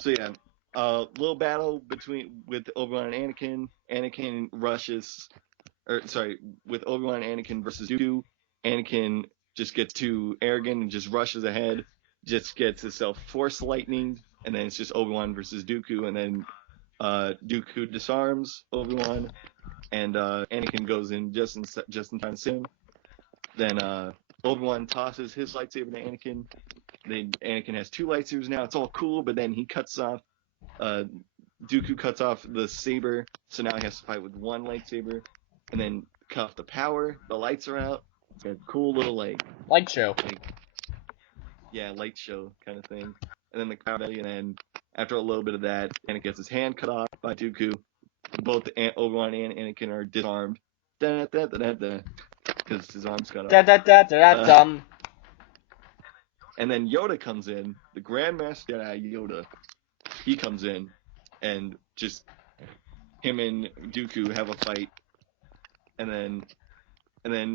So yeah, little battle with Obi-Wan and Anakin. Anakin rushes, or sorry, with Obi-Wan and Anakin versus Dooku. Anakin just gets too arrogant and just rushes ahead, just gets himself force lightning, and then it's just Obi-Wan versus Dooku, and then Dooku disarms Obi-Wan, and Anakin goes in just in time to save him. Then Obi-Wan tosses his lightsaber to Anakin. Then Anakin has two lightsabers now. It's all cool, but then he cuts off. Dooku cuts off the saber, so now he has to fight with one lightsaber, and then cut off the power. The lights are out. It's a cool little light show. Light show kind of thing. And then the crowd, and then after a little bit of that, Anakin gets his hand cut off by Dooku. Both Obi-Wan and Anakin are disarmed. Because his arm's cut off. And then Yoda comes in, the Grandmaster Jedi Yoda. He comes in, and just him and Dooku have a fight, and then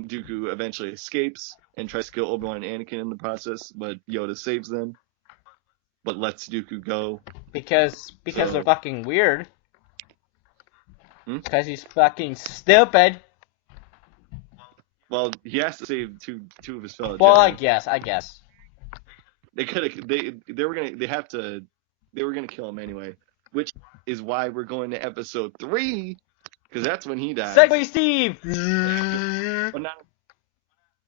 Dooku eventually escapes and tries to kill Obi-Wan and Anakin in the process, but Yoda saves them, but lets Dooku go. Because they're fucking weird. Because he's fucking stupid. Well, he has to save two of his fellow Jedi. Well, I guess. They were gonna kill him anyway, which is why we're going to episode 3, because that's when he dies. Segway Steve!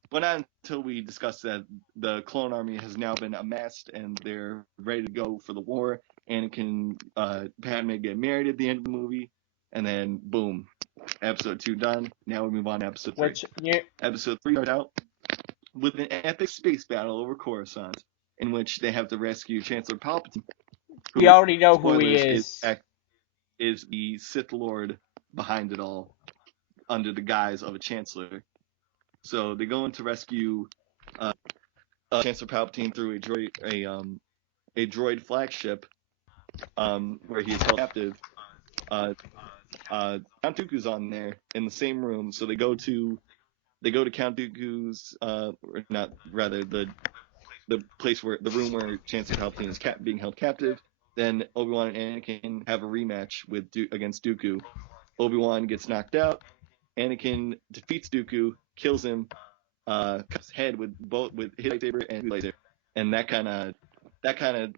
But not until we discuss that the clone army has now been amassed and they're ready to go for the war. Anakin, Padme get married at the end of the movie, and then boom, episode 2 done. Now we move on to episode 3. Episode 3 starts out with an epic space battle over Coruscant, in which they have to rescue Chancellor Palpatine. We already know who he is. Is the Sith Lord behind it all, under the guise of a Chancellor. So they go in to rescue Chancellor Palpatine through a droid flagship, where he is held captive. Count Dooku's on there in the same room, so they go to Count Dooku's, the place where the room where Chancellor Palpatine is being held captive. Then Obi-Wan and Anakin have a rematch against Dooku. Obi-Wan gets knocked out. Anakin defeats Dooku, kills him, cuts his head with his lightsaber and his lightsaber, and that kind of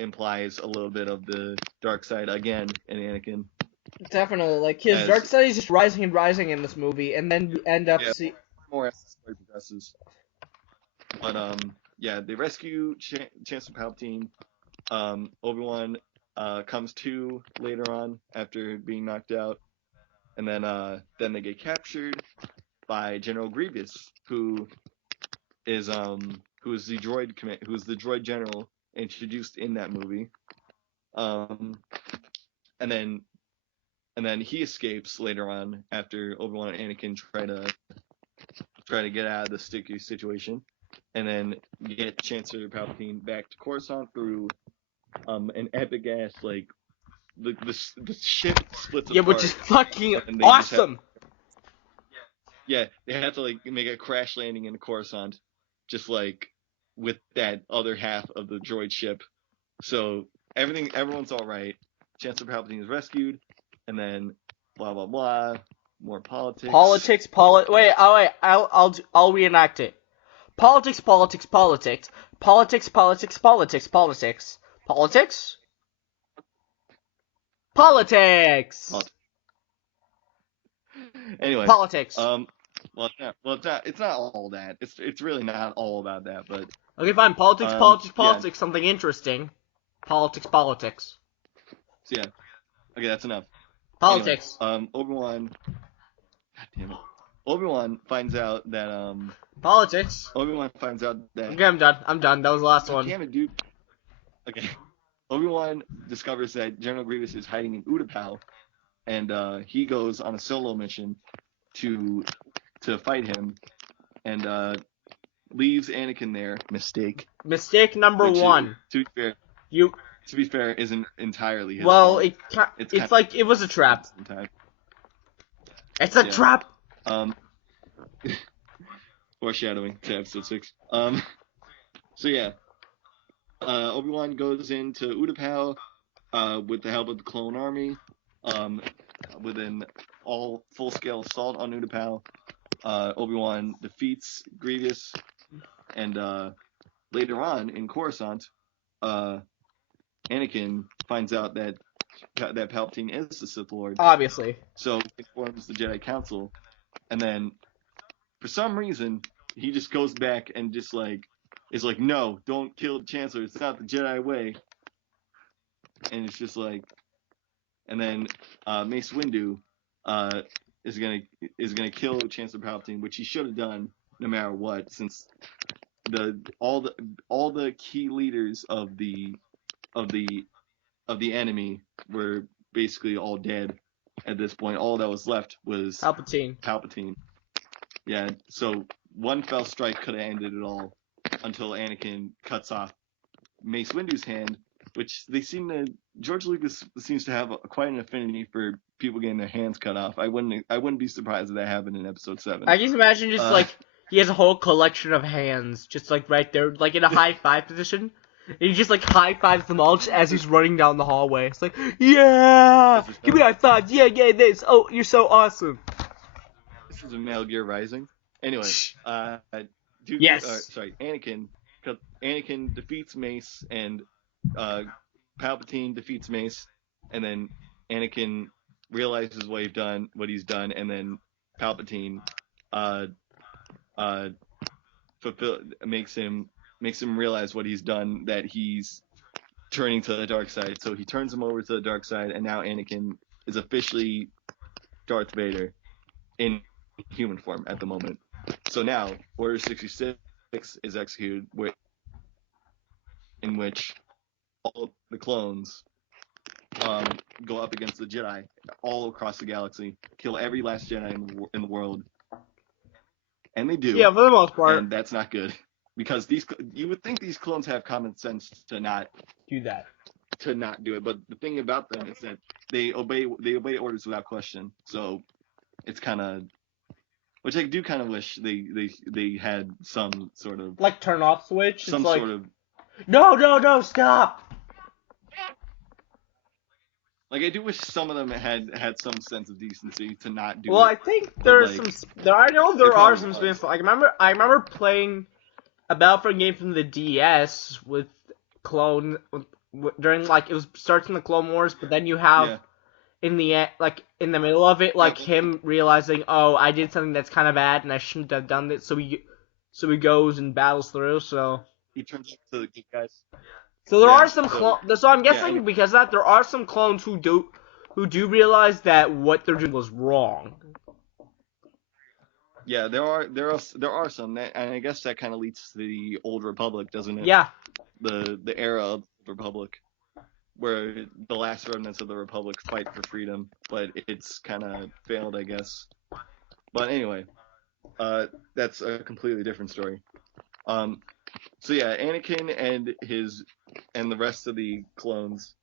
implies a little bit of the dark side again in Anakin. Definitely, like his dark side is just rising and rising in this movie, and then you end up more as the story progresses. But they rescue Chancellor Palpatine. Obi-Wan comes to later on after being knocked out, and then they get captured by General Grievous, who is the droid general introduced in that movie. And then he escapes later on after Obi-Wan and Anakin try to get out of the sticky situation, and then get Chancellor Palpatine back to Coruscant through an epic ass the ship splits apart. Yeah, which is fucking awesome. They have to make a crash landing in Coruscant, just with that other half of the droid ship. So everyone's all right. Chancellor Palpatine is rescued, and then blah blah blah. More politics. Wait, I'll reenact it. Politics. Anyway. Politics. It's not all that. It's really not all about that, but. Okay, fine. Politics. Yeah. Something interesting. Politics. So yeah. Okay, that's enough. Politics. Anyway, Obi-Wan. God damn it. Obi-Wan finds out that Politics. Obi-Wan finds out that. Okay, I'm done. That was the last one. Damn it, dude. Okay. Obi-Wan discovers that General Grievous is hiding in Utapau, and he goes on a solo mission to fight him, and leaves Anakin there. Mistake number 1. To be fair, isn't entirely his fault. It's like it was a trap. It's a trap. Foreshadowing to episode 6. So yeah. Obi-Wan goes into Utapau with the help of the clone army, with an all full-scale assault on Utapau. Obi-Wan defeats Grievous, and later on in Coruscant, Anakin finds out that Palpatine is the Sith Lord. Obviously. So he forms the Jedi Council, and then for some reason he just goes back and just is like, no, don't kill the Chancellor. It's not the Jedi way. And it's just like, and then Mace Windu is gonna kill Chancellor Palpatine, which he should have done no matter what, since all the key leaders of the enemy were basically all dead at this point. All that was left was Palpatine. Yeah, so one fell strike could have ended it all until Anakin cuts off Mace Windu's hand, which George Lucas seems to have quite an affinity for people getting their hands cut off. I wouldn't be surprised if that happened in Episode 7. I just imagine he has a whole collection of hands, just right there, in a high five position. And he just high fives them all just as he's running down the hallway. It's like, yeah, give me a high five, yeah, this. Oh, you're so awesome. This is a Metal Gear Rising. Anyway, yes. Anakin defeats Mace, and Palpatine defeats Mace, and then Anakin realizes what he's done, and then Palpatine makes him realize what he's done, that he's turning to the dark side. So he turns him over to the dark side, and now Anakin is officially Darth Vader in human form at the moment. So now Order 66 is executed, in which all the clones go up against the Jedi all across the galaxy, kill every last Jedi in the world, and they do. Yeah, for the most part. And that's not good, because you would think these clones have common sense to not do that, to not do it. But the thing about them is that they obey orders without question. So it's kind of, which I do kind of wish they had some sort of turn off switch. Some sort of no, stop. I do wish some of them had some sense of decency to not do it. Well, I think there's I know there are some spins. I remember playing a Battlefront game from the DS with clone during it starts in the Clone Wars, but then you have in the middle of it him realizing, oh, I did something that's kind of bad and I shouldn't have done it. So he goes and battles through. So he turns out to the good guys. So there are some clones. So I'm guessing because of that there are some clones who do realize that what they're doing was wrong. Yeah, there are some, and I guess that kind of leads to the Old Republic, doesn't it? Yeah. The era of the Republic, where the last remnants of the Republic fight for freedom, but it's kind of failed, I guess. But anyway, that's a completely different story. So yeah, Anakin and the rest of the clones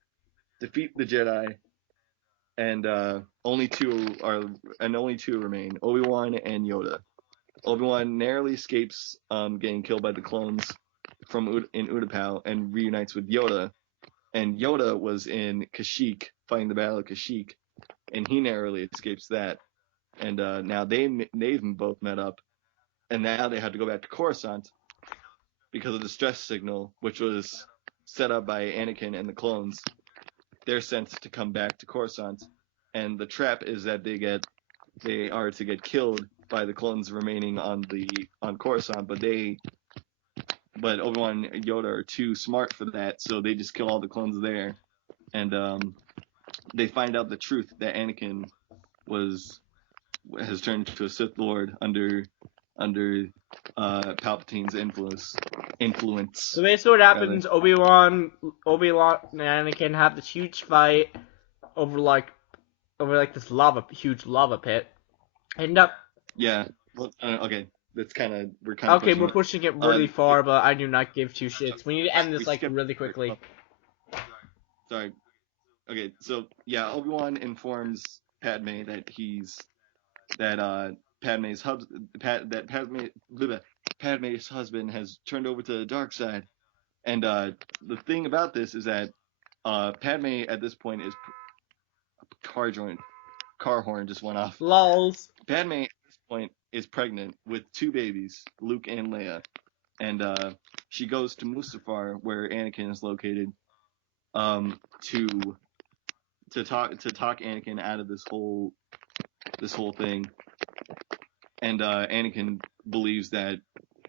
defeat the Jedi, and only two remain: Obi-Wan and Yoda. Obi-Wan narrowly escapes getting killed by the clones in Utapau and reunites with Yoda. And Yoda was in Kashyyyk, fighting the Battle of Kashyyyk, and he narrowly escapes that. And now they've both met up, and now they have to go back to Coruscant because of the stress signal, which was set up by Anakin and the clones. They're sent to come back to Coruscant, and the trap is that they are to get killed by the clones remaining on Coruscant, but Obi-Wan and Yoda are too smart for that, so they just kill all the clones there, and they find out the truth that Anakin has turned into a Sith Lord under Palpatine's influence. So basically what happens, Obi-Wan and Anakin have this huge fight over this huge lava pit. End up. Yeah. Well, okay. That's we're pushing it really far, but I do not give two shits. We need to end this really quickly. Sorry. Okay, so yeah, Obi-Wan informs Padme that Padme's husband has turned over to the dark side, And the thing about this is that Padme at this point is car horn just went off. Lols. Padme at this point is pregnant with 2 babies, Luke and Leia, and she goes to Mustafar, where Anakin is located, to talk Anakin out of this whole thing. And Anakin believes that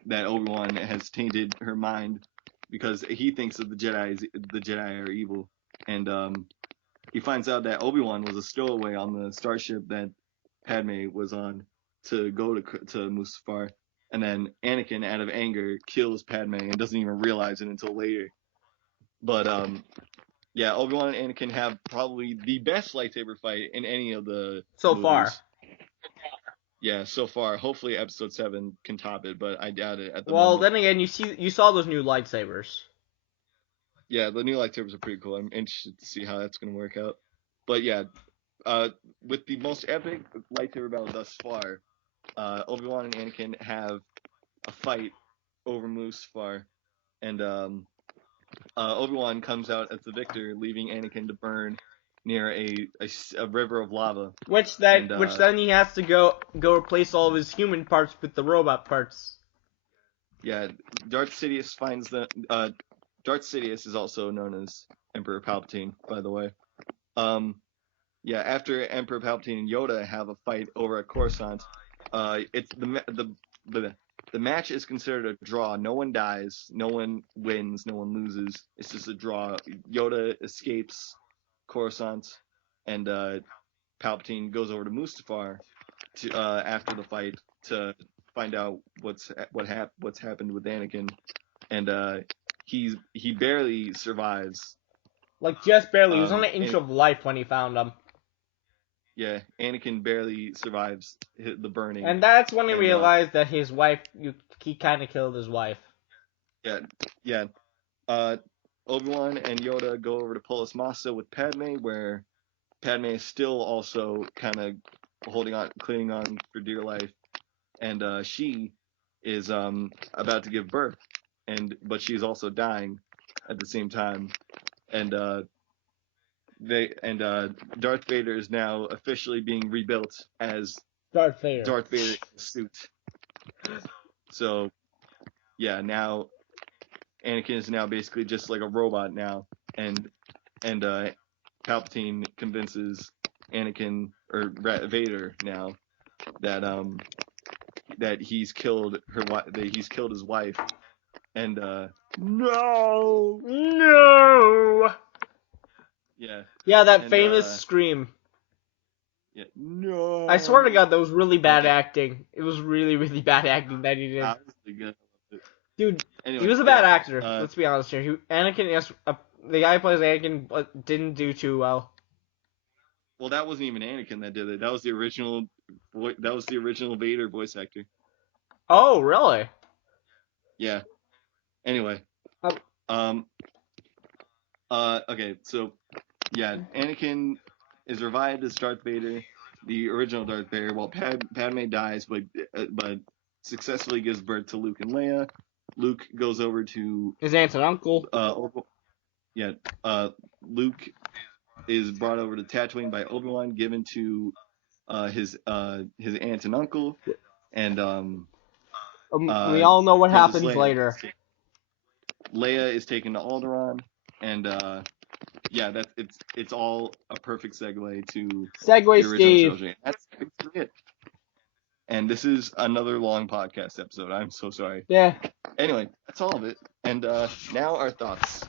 Obi-Wan has tainted her mind because he thinks that the Jedi are evil, and he finds out that Obi-Wan was a stowaway on the starship that Padme was on to go to Mustafar, and then Anakin, out of anger, kills Padme and doesn't even realize it until later. But yeah, Obi-Wan and Anakin have probably the best lightsaber fight in any of the So movies. far. Yeah, so far. Hopefully, Episode 7 can top it, but I doubt it at the Well, moment. then again, you saw those new lightsabers. Yeah, the new lightsabers are pretty cool. I'm interested to see how that's going to work out. But yeah, with the most epic lightsaber battle thus far, Obi-Wan and Anakin have a fight over Mustafar, and Obi-Wan comes out as the victor, leaving Anakin to burn near a river of lava. Which then he has to go replace all of his human parts with the robot parts. Yeah, Darth Sidious finds the Darth Sidious is also known as Emperor Palpatine, by the way. Yeah, after Emperor Palpatine and Yoda have a fight over at Coruscant, it's the match is considered a draw. No one dies, no one wins, no one loses. It's just a draw. Yoda escapes Coruscant, and Palpatine goes over to Mustafar after the fight to find out what's happened with Anakin, and he barely survives. Like, just barely. He was on an inch of life when he found him. Yeah, Anakin barely survives the burning. And that's when he realized that his wife, he kind of killed his wife. Yeah. Obi-Wan and Yoda go over to Polis Massa with Padme, where Padme is still also kind of clinging on for dear life, and she is about to give birth, but she's also dying at the same time, and Darth Vader is now officially being rebuilt as Darth Vader in a suit. So yeah, now Anakin is now basically just like a robot now, and Palpatine convinces Anakin or Vader now that he's killed his wife, and no. Yeah, that famous scream. Yeah, no. I swear to God, that was really bad acting. It was really, really bad acting that he did. Really good. Dude, anyway, he was a bad actor. Let's be honest here. The guy who plays Anakin didn't do too well. Well, that wasn't even Anakin that did it. That was the original. That was the original Vader voice actor. Oh, really? Yeah. Anyway. Okay. So, yeah, Anakin is revived as Darth Vader, the original Darth Vader, while Padme dies, but successfully gives birth to Luke and Leia. Luke goes over to his aunt and uncle. Luke is brought over to Tatooine by Obi-Wan, given to his aunt and uncle, and we all know what happens later. Leia is taken to Alderaan, and yeah, it's all a perfect segue to the original trilogy. That's basically it. And this is another long podcast episode. I'm so sorry. Yeah. Anyway, that's all of it. And now our thoughts.